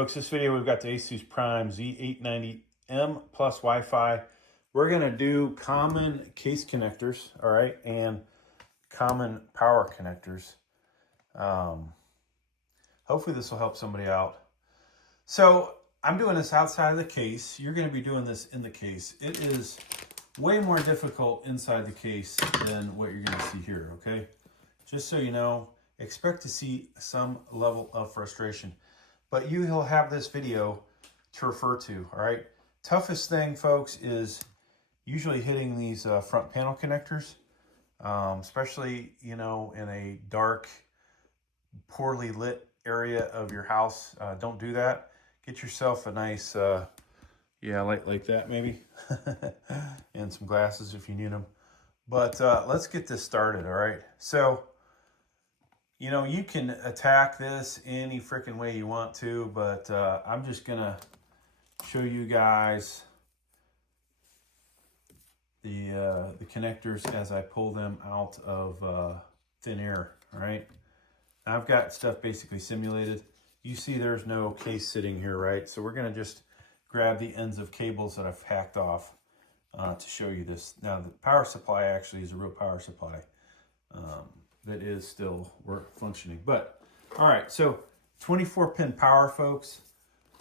Folks, this video we've got the Asus Prime Z890m plus Wi-Fi. We're going to do common case connectors, all right, and common power connectors. Hopefully this will help somebody out. So I'm doing this outside of the case. You're going to be doing this in the case. It is way more difficult inside the case than what you're going to see here, okay? Just so you know, expect to see some level of frustration. But you'll have this video to refer to, all right? Toughest thing, folks, is usually hitting these front panel connectors, especially, you know, in a dark, poorly lit area of your house. Don't do that. Get yourself a nice, light like that maybe, and some glasses if you need them. But let's get this started, all right? So, you know, you can attack this any freaking way you want to, but I'm just gonna show you guys the connectors as I pull them out of thin air, all right? I've got stuff basically simulated. You see there's no case sitting here, right? So we're gonna just grab the ends of cables that I've hacked off to show you this. Now the power supply actually is a real power supply. That is still functioning. But all right, so 24-pin power, folks.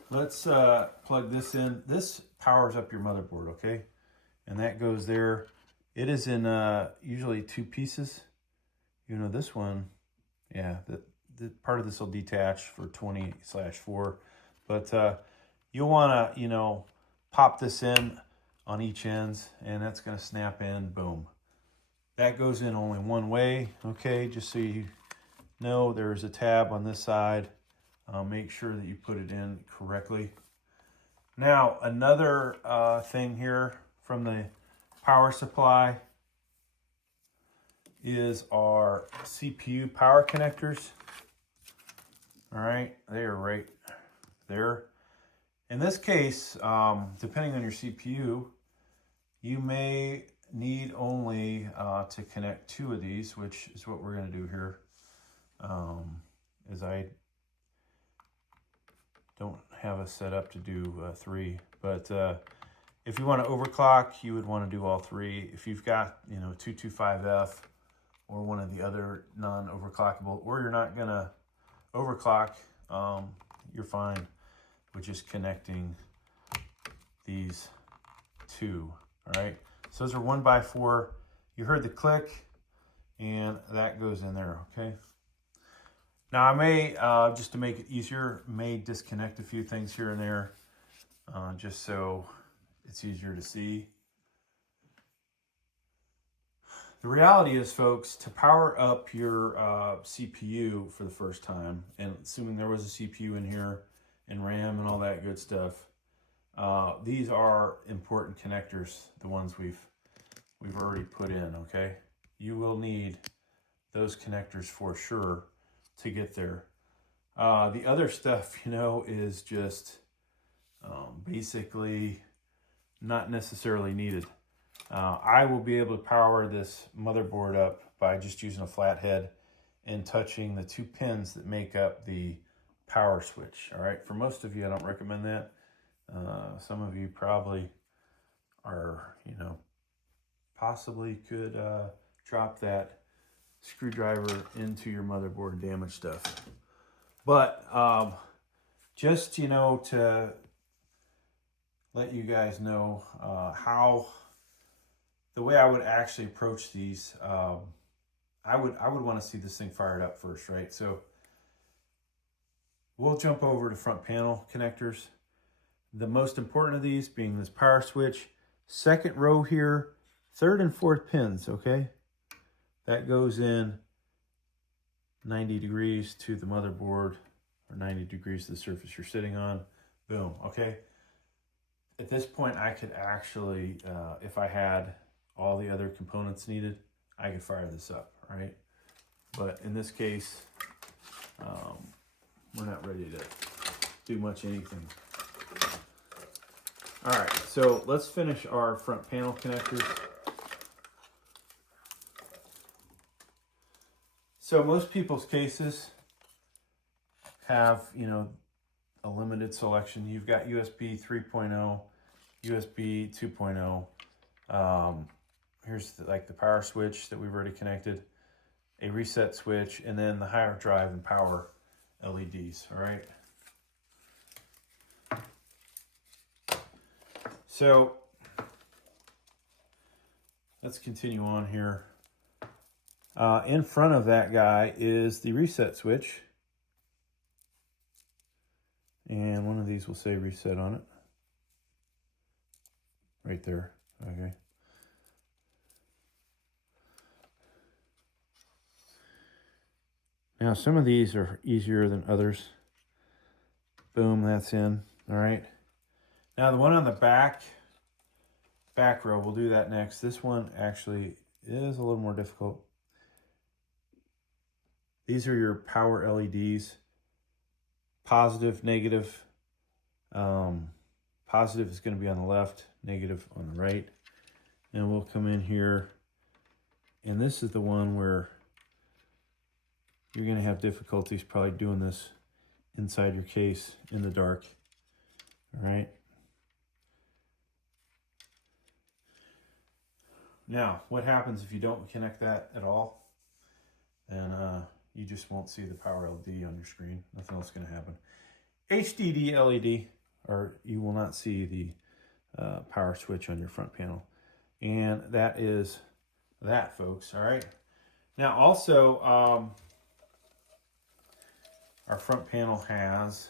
Let's plug this in. This powers up your motherboard, okay? And that goes there. It is in usually two pieces. You know, this one, yeah, the part of this will detach for 20/4. But you'll want to, you know, pop this in on each ends, and that's going to snap in, boom. That goes in only one way, okay? Just so you know, there's a tab on this side. Make sure that you put it in correctly. Now, another thing here from the power supply is our CPU power connectors. All right, they are right there. In this case, depending on your CPU, you may need only to connect 2 of these, which is what we're going to do here. As I don't have a setup to do 3, but if you want to overclock, you would want to do all 3. If you've got, you know, 225F or one of the other non-overclockable, or you're not going to overclock, you're fine with just connecting these 2, all right? So those are 1x4. You heard the click, and that goes in there, okay? Now I may, just to make it easier, may disconnect a few things here and there, just so it's easier to see. The reality is, folks, to power up your CPU for the first time, and assuming there was a CPU in here, and RAM and all that good stuff, these are important connectors, the ones we've already put in, okay? You will need those connectors for sure to get there. The other stuff, you know, is just basically not necessarily needed. I will be able to power this motherboard up by just using a flathead and touching the 2 pins that make up the power switch, all right? For most of you, I don't recommend that. Some of you probably are, you know, possibly could drop that screwdriver into your motherboard and damage stuff. But just, you know, to let you guys know how the way I would actually approach these, I would want to see this thing fired up first, right? So we'll jump over to front panel connectors. The most important of these being this power switch, second row here, 3rd and 4th pins, okay? That goes in 90 degrees to the motherboard, or 90 degrees to the surface you're sitting on. Boom, okay? At this point, I could actually, if I had all the other components needed, I could fire this up, right? But in this case, we're not ready to do much anything. All right, so let's finish our front panel connectors. So most people's cases have, you know, a limited selection. You've got USB 3.0, USB 2.0. Here's like the power switch that we've already connected, a reset switch, and then the higher drive and power LEDs, all right? So let's continue on here. In front of that guy is the reset switch. And one of these will say reset on it. Right there, okay. Now some of these are easier than others. Boom, that's in, all right. Now the one on the back row, we'll do that next. This one actually is a little more difficult. These are your power LEDs, positive, negative. Positive is going to be on the left, negative on the right. And we'll come in here, and this is the one where you're going to have difficulties probably doing this inside your case in the dark, all right? Now, what happens if you don't connect that at all? Then you just won't see the power LED on your screen. Nothing else is going to happen. HDD LED, or you will not see the power switch on your front panel. And that is that, folks, all right? Now, also, our front panel has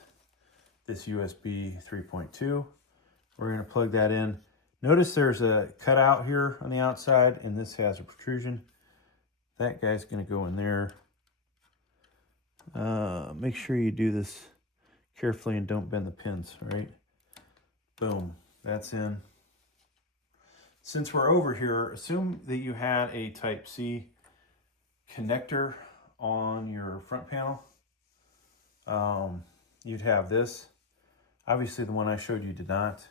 this USB 3.2. We're going to plug that in. Notice there's a cutout here on the outside, and this has a protrusion. That guy's going to go in there. Make sure you do this carefully and don't bend the pins, right? Boom, that's in. Since we're over here, assume that you had a Type-C connector on your front panel. You'd have this. Obviously, the one I showed you did not.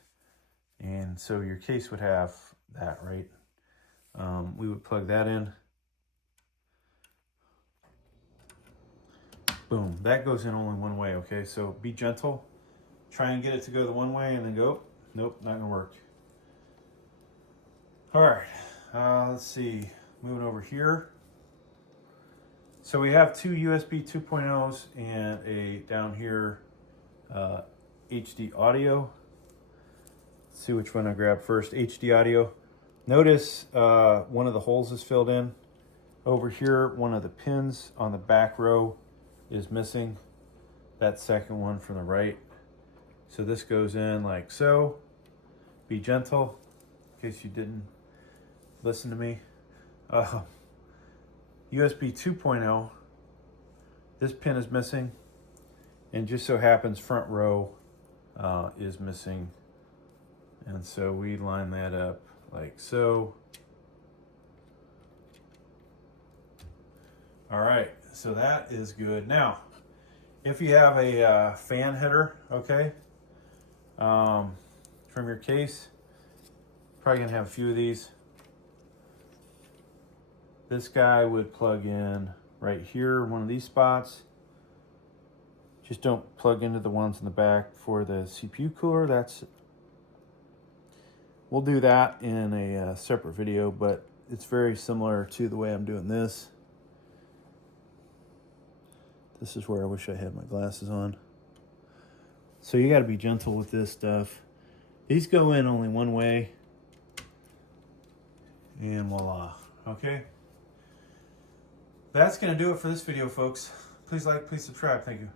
And so your case would have that, right? We would plug that in. Boom, that goes in only one way, okay? So be gentle. Try and get it to go the one way and then go. Nope, not gonna work. All right, let's see, moving over here. So we have two USB 2.0s and a down here HD audio. Let's see which one I grab first. HD audio. Notice one of the holes is filled in. Over here, one of the pins on the back row is missing. That second one from the right. So this goes in like so. Be gentle, in case you didn't listen to me. USB 2.0, this pin is missing, and just so happens front row is missing. And so we line that up like so. All right, so that is good. Now, if you have a fan header, okay, from your case, probably gonna have a few of these. This guy would plug in right here, one of these spots. Just don't plug into the ones in the back for the CPU cooler. We'll do that in a separate video, but it's very similar to the way I'm doing this. This is where I wish I had my glasses on. So you gotta be gentle with this stuff. These go in only one way, and voila, okay? That's gonna do it for this video, folks. Please like, please subscribe, thank you.